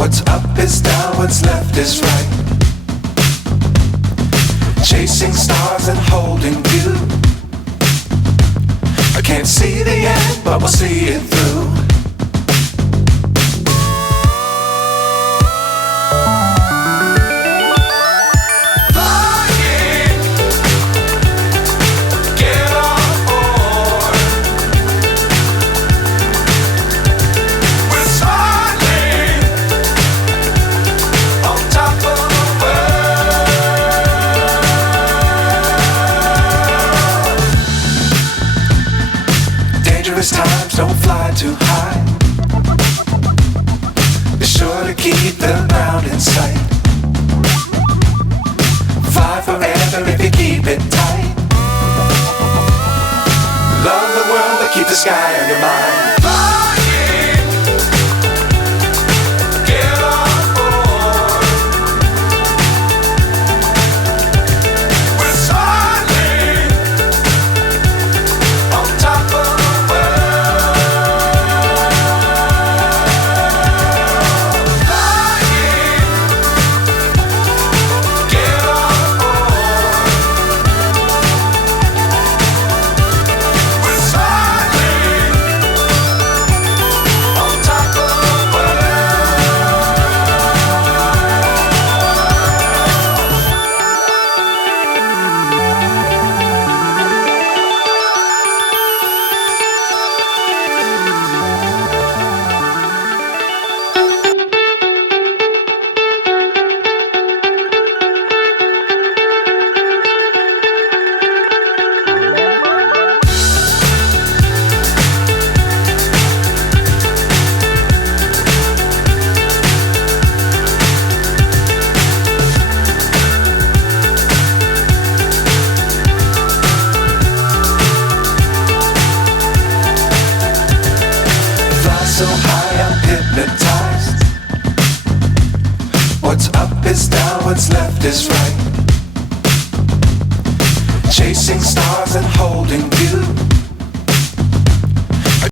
What's up is down, what's left is right. Chasing stars and holding you. I can't see the end, but we'll see it through. Times don't fly too high. Be sure to keep the ground in sight. Fly forever if you keep it tight. Love the world but keep the sky on your mind. So high I'm hypnotized. What's up is down, what's left is right. Chasing stars and holding you.